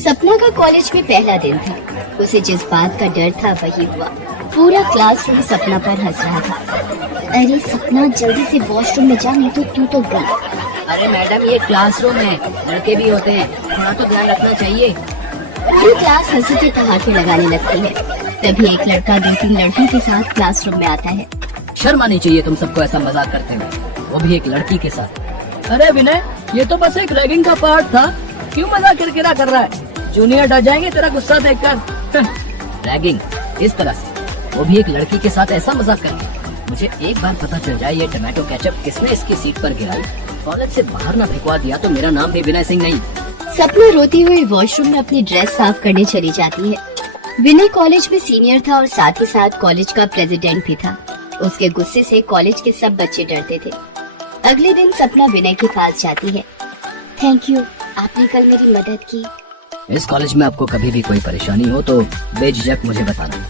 सपना का कॉलेज में पहला दिन था। उसे जिस बात का डर था वही हुआ। पूरा क्लासरूम सपना पर हंस रहा था। अरे सपना जल्दी से वॉशरूम में जा, नहीं तो तू तो गई। अरे मैडम ये क्लासरूम है, लड़के भी होते हैं, थोड़ा तो ध्यान रखना चाहिए। पूरी क्लास हंसी के ठहाके लगाने लगती है। तभी एक लड़का 2-3 लड़कियों के साथ क्लासरूम में आता है। शर्म आनी चाहिए तुम सबको ऐसा मजाक करते हुए, वो भी एक लड़की के साथ। अरे विनय, ये तो बस एक रैगिंग का पार्ट था, क्यों मजाक किरकिरा कर रहा है? जूनियर डर जाएंगे तेरा गुस्सा देखकर। रैगिंग इस तरह से, वो भी एक लड़की के साथ ऐसा मजाक करके। मुझे एक बार पता चल जाए ये टमाटो केचप किसने इसकी सीट पर गिराई, कॉलेज से बाहर ना फेंकवा दिया तो मेरा नाम भी विनय सिंह नहीं। सपना रोती हुई वॉशरूम में अपनी ड्रेस साफ करने चली जाती है। विनय कॉलेज में सीनियर था और साथ ही साथ कॉलेज का प्रेसिडेंट भी था। उसके गुस्से से कॉलेज के सब बच्चे डरते थे। अगले दिन सपना विनय के पास जाती है। थैंक यू, आपने कल मेरी मदद की। इस कॉलेज में आपको कभी भी कोई परेशानी हो तो बेझिझक मुझे बताना।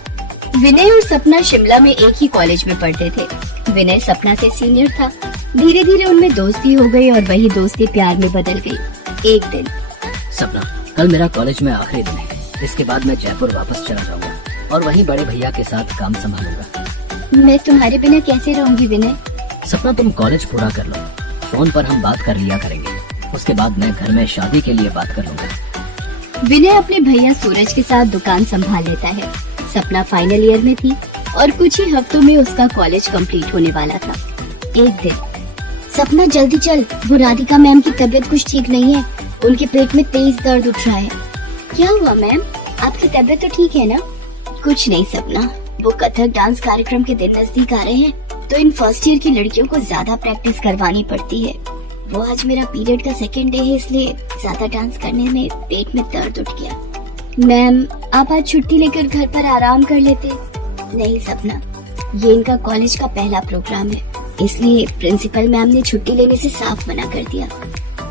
विनय और सपना शिमला में एक ही कॉलेज में पढ़ते थे। विनय सपना से सीनियर था। धीरे धीरे उनमें दोस्ती हो गई और वही दोस्ती प्यार में बदल गई। एक दिन, सपना कल मेरा कॉलेज में आखिरी दिन है, इसके बाद मैं जयपुर वापस चला जाऊंगा और वहीं बड़े भैया के साथ काम संभालूंगा। मैं तुम्हारे बिना कैसे रहूंगी विनय? सपना तुम कॉलेज पूरा कर लो, फोन पर हम बात कर लिया करेंगे, उसके बाद मैं घर में शादी के लिए बात कर लूंगा। विनय अपने भैया सूरज के साथ दुकान संभाल लेता है। सपना फाइनल ईयर में थी और कुछ ही हफ्तों में उसका कॉलेज कंप्लीट होने वाला था। एक दिन, सपना जल्दी चल, वो राधिका मैम की तबीयत कुछ ठीक नहीं है, उनके पेट में तेज दर्द उठ रहा है। क्या हुआ मैम, आपकी तबीयत तो ठीक है ना? कुछ नहीं सपना, वो कथक डांस कार्यक्रम के दिन नजदीक आ रहे हैं तो इन फर्स्ट ईयर की लड़कियों को ज्यादा प्रैक्टिस करवानी पड़ती है। वो आज मेरा पीरियड का सेकंड डे है, इसलिए ज्यादा डांस करने में पेट में दर्द उठ गया। मैम आप आज छुट्टी लेकर घर पर आराम कर लेते। नहीं सपना, ये इनका कॉलेज का पहला प्रोग्राम है, इसलिए प्रिंसिपल मैम ने छुट्टी लेने से साफ मना कर दिया।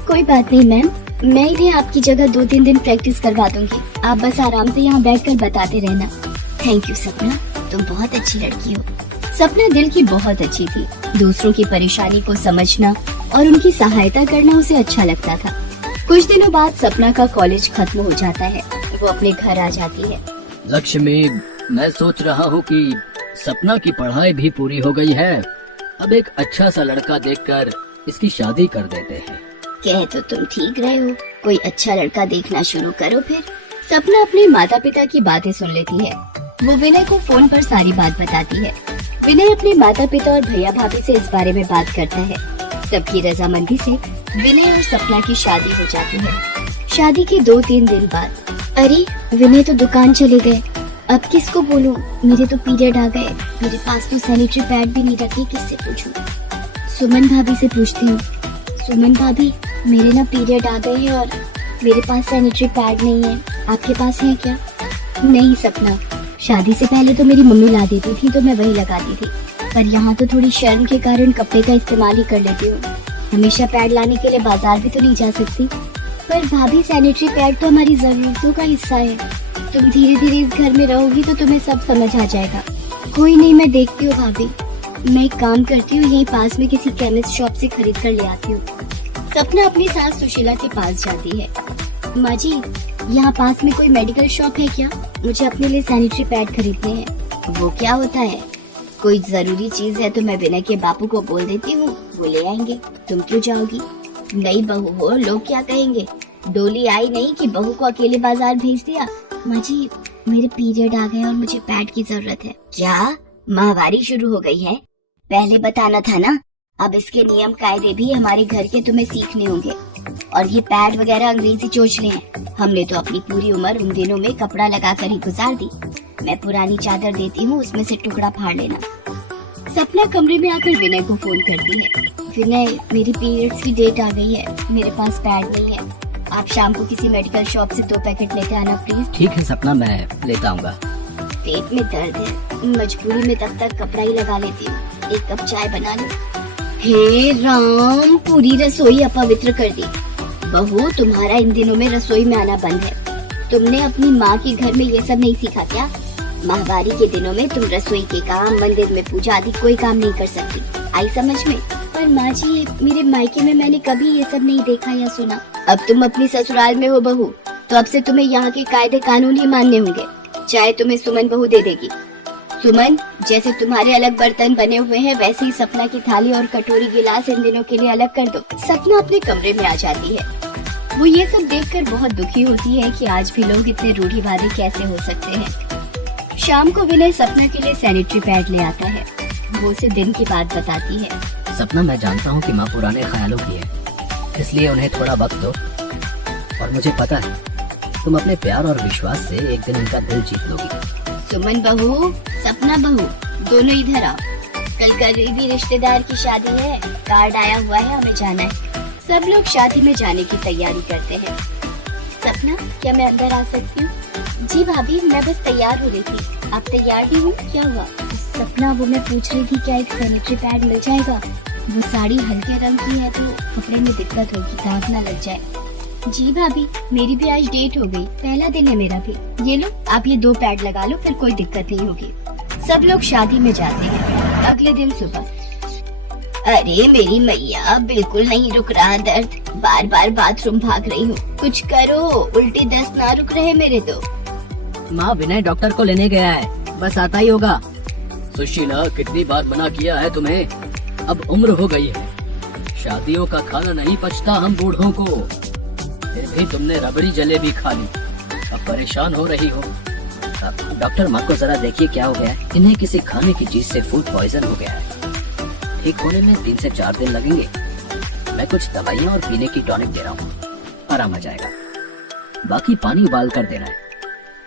कोई बात नहीं मैम, मैं इन्हें आपकी जगह 2-3 दिन प्रैक्टिस करवा दूंगी, आप बस आराम से यहाँ बैठकर बताते रहना। थैंक यू सपना, तुम बहुत अच्छी लड़की हो। सपना दिल की बहुत अच्छी थी। दूसरों की परेशानी को समझना और उनकी सहायता करना उसे अच्छा लगता था। कुछ दिनों बाद सपना का कॉलेज खत्म हो जाता है। वो अपने घर आ जाती है। लक्ष्मी, मैं सोच रहा हूँ कि सपना की पढ़ाई भी पूरी हो गई है, अब एक अच्छा सा लड़का देखकर इसकी शादी कर देते हैं। कह तो तुम ठीक रहे हो, कोई अच्छा लड़का देखना शुरू करो फिर। सपना अपने माता पिता की बातें सुन लेती है। वो विनय को फोन पर सारी बात बताती है। विनय अपने माता पिता और भैया भाभी से इस बारे में बात करता है। सबकी रजामंदी से विनय और सपना की शादी हो जाती है। शादी के 2-3 दिन बाद, अरे विनय तो दुकान चले गए, अब किसको बोलूं? मेरे तो पीरियड आ गए, मेरे पास तो सैनिटरी पैड भी नहीं रखे, किससे पूछूं? सुमन भाभी से पूछती हूँ। सुमन भाभी, मेरे ना पीरियड आ गए हैं और मेरे पास सैनिटरी पैड नहीं है, आपके पास है क्या? नहीं सपना, शादी से पहले तो मेरी मम्मी ला देती थी तो मैं वही लगाती थी, पर यहाँ तो थोड़ी शर्म के कारण कपड़े का इस्तेमाल ही कर लेती हूँ। हमेशा पैड लाने के लिए बाजार भी तो नहीं जा सकती। पर भाभी सैनिटरी पैड तो हमारी जरूरतों का हिस्सा है, तुम धीरे धीरे इस घर में रहोगी तो तुम्हें सब समझ आ जाएगा। कोई नहीं, मैं देखती हूँ भाभी, मैं एक काम करती हूँ, यहीं पास में किसी केमिस्ट शॉप से खरीद कर ले आती हूँ। सपना अपनी सास सुशीला के पास जाती है। माँ जी, यहाँ पास में कोई मेडिकल शॉप है क्या? मुझे अपने लिए सैनिटरी पैड खरीदने हैं। वो क्या होता है? कोई जरूरी चीज है तो मैं विनय के बापू को बोल देती हूँ, वो ले आएंगे, तुम क्यों जाओगी? नई बहू हो, लोग क्या कहेंगे? डोली आई नहीं कि बहू को अकेले बाजार भेज दिया। माँ जी, मेरे पीरियड आ गए और मुझे पैड की जरूरत है। क्या माहवारी शुरू हो गई है? पहले बताना था ना। अब इसके नियम कायदे भी हमारे घर के तुम्हें सीखने होंगे। और ये पैड वगैरह अंग्रेजी चोचले हैं, हमने तो अपनी पूरी उम्र उन दिनों में कपड़ा लगा कर ही गुजार दी। मैं पुरानी चादर देती हूँ, उसमें से टुकड़ा फाड़ लेना। सपना कमरे में आकर विनय को फोन करती है। विनय, मेरी पीरियड्स की डेट आ गई है, मेरे पास पैड नहीं है, आप शाम को किसी मेडिकल शॉप से 2 पैकेट लेते आना प्लीज। ठीक है सपना, मैं लेता आऊंगा। पेट में दर्द है, मजबूरी में तब तक कपड़ा ही लगा लेती हूँ, एक कप चाय बना लो। हे राम, पूरी रसोई अपवित्र कर दी। बहू, तुम्हारा इन दिनों में रसोई में आना बंद है। तुमने अपनी माँ के घर में ये सब नहीं सीखा क्या? माहवारी के दिनों में तुम रसोई के काम, मंदिर में पूजा आदि कोई काम नहीं कर सकती, आई समझ में? पर माँ जी, मेरे मायके में मैंने कभी ये सब नहीं देखा या सुना। अब तुम अपनी ससुराल में हो बहू, तो अब से तुम्हें यहाँ के कायदे कानून ही मानने होंगे, चाहे तुम्हें सुमन बहू दे देगी। सुमन, जैसे तुम्हारे अलग बर्तन बने हुए हैं वैसे ही सपना की थाली और कटोरी गिलास इन दिनों के लिए अलग कर दो। सपना अपने कमरे में आ जाती है। वो ये सब देखकर बहुत दुखी होती है कि आज भी लोग इतने रूढ़िवादी कैसे हो सकते हैं। शाम को विनय सपना के लिए सैनिटरी पैड ले आता है। वो उसे दिन की बात बताती है। सपना, मैं जानता हूँ कि माँ पुराने ख्यालों की है, इसलिए उन्हें थोड़ा वक्त दो। और मुझे पता है तुम अपने प्यार और विश्वास से एक दिन उनका दिल जीत लोगी। सुमन बहू, सपना बहू, दोनों इधर आओ। कल करीबी रिश्तेदार की शादी है, कार्ड आया हुआ है, हमें जाना है। सब लोग शादी में जाने की तैयारी करते हैं। सपना, क्या मैं अंदर आ सकती हूँ? जी भाभी, मैं बस तैयार हो रही थी। आप तैयार ही हो? क्या हुआ? सपना, वो मैं पूछ रही थी क्या एक सैनिटरी पैड मिल जाएगा? वो साड़ी हल्के रंग की है तो कपड़े में दिक्कत होगी, दाग ना लग जाए। जी भाभी, मेरी भी आज डेट हो गई, पहला दिन है मेरा भी। ये लो, आप ये 2 पैड लगा लो, फिर कोई दिक्कत नहीं होगी। सब लोग शादी में जाते हैं। अगले दिन सुबह, अरे मेरी मैया, बिल्कुल नहीं रुक रहा दर्द, बार बार बाथरूम भाग रही हूँ, कुछ करो, उल्टी दस्त ना रुक रहे मेरे तो। माँ, विनय डॉक्टर को लेने गया है, बस आता ही होगा। सुशीला, कितनी बार मना किया है तुम्हें, अब उम्र हो गई है, शादियों का खाना नहीं पचता हम बूढ़ों को। फिर भी तुमने रबड़ी जलेबी खा ली, अब परेशान हो रही हो। डॉक्टर, माँ को जरा देखिए क्या हो गया है। इन्हें किसी खाने की चीज से फूड पॉइजन हो गया है। ठीक होने में 3 से 4 दिन लगेंगे। मैं कुछ दवाइयाँ और पीने की टॉनिक दे रहा हूँ, आराम आ जाएगा। बाकी पानी उबाल कर देना है।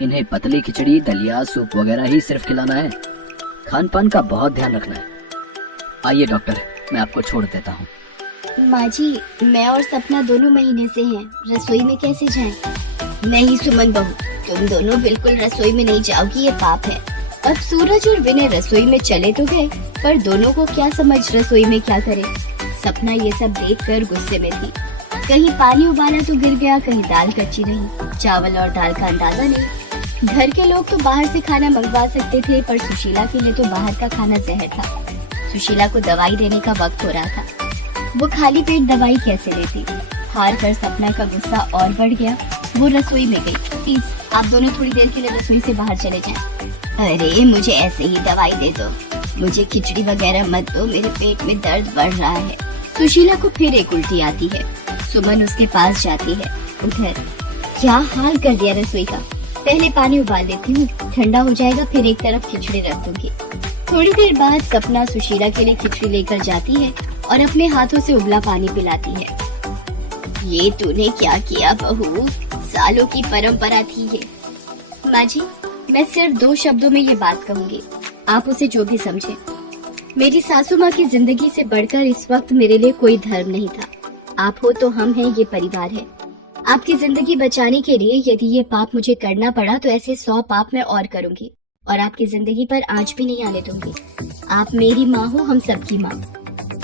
इन्हें पतली खिचड़ी, दलिया, सूप वगैरह ही सिर्फ खिलाना है। खान पान का बहुत ध्यान रखना है। आइए डॉक्टर, मैं आपको छोड़ देता हूँ। माँ जी, मैं और सपना दोनों महीने से हैं, रसोई में कैसे जाएं? नहीं सुमन बहू, तुम दोनों बिल्कुल रसोई में नहीं जाओगी, ये पाप है। अब सूरज और विनय रसोई में चले तो गए, पर दोनों को क्या समझ रसोई में क्या करे। सपना ये सब देखकर गुस्से में थी। कहीं पानी उबाला तो गिर गया, कहीं दाल कच्ची रही। चावल और दाल का अंदाजा नहीं। घर के लोग तो बाहर से खाना मंगवा सकते थे, पर सुशीला के लिए तो बाहर का खाना जहर था। सुशीला को दवाई देने का वक्त हो रहा था, वो खाली पेट दवाई कैसे लेती। हार कर सपना का गुस्सा और बढ़ गया। वो रसोई में गई। प्लीज आप दोनों थोड़ी देर के लिए रसोई से बाहर चले जाएं। अरे मुझे ऐसे ही दवाई दे दो, मुझे खिचड़ी वगैरह मत दो, मेरे पेट में दर्द बढ़ रहा है। सुशीला को फिर एक उल्टी आती है। सुमन उसके पास जाती है। उधर क्या हाल कर दिया रसोई का। पहले पानी उबाल देती हूँ, ठंडा हो जाएगा, फिर एक तरफ खिचड़ी रख दूंगी। थोड़ी देर बाद सपना सुशीला के लिए खिचड़ी लेकर जाती है और अपने हाथों से उबला पानी पिलाती है। ये तूने क्या किया बहू, सालों की परंपरा थी ये। माँ जी, मैं सिर्फ 2 शब्दों में ये बात कहूंगी, आप उसे जो भी समझे। मेरी सासू माँ की जिंदगी से बढ़कर इस वक्त मेरे लिए कोई धर्म नहीं था। आप हो तो हम हैं, ये परिवार है। आपकी जिंदगी बचाने के लिए यदि ये पाप मुझे करना पड़ा तो ऐसे 100 पाप मैं और करूंगी, और आपकी जिंदगी पर आंच भी नहीं आने दूंगी। आप मेरी माँ हो, हम सबकी माँ।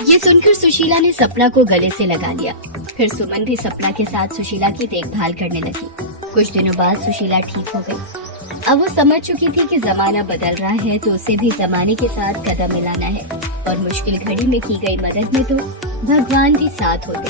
ये सुनकर सुशीला ने सपना को गले से लगा लिया। फिर सुमन भी सपना के साथ सुशीला की देखभाल करने लगी। कुछ दिनों बाद सुशीला ठीक हो गई। अब वो समझ चुकी थी कि जमाना बदल रहा है, तो उसे भी जमाने के साथ कदम मिलाना है। और मुश्किल घड़ी में की गई मदद में तो भगवान भी साथ होते।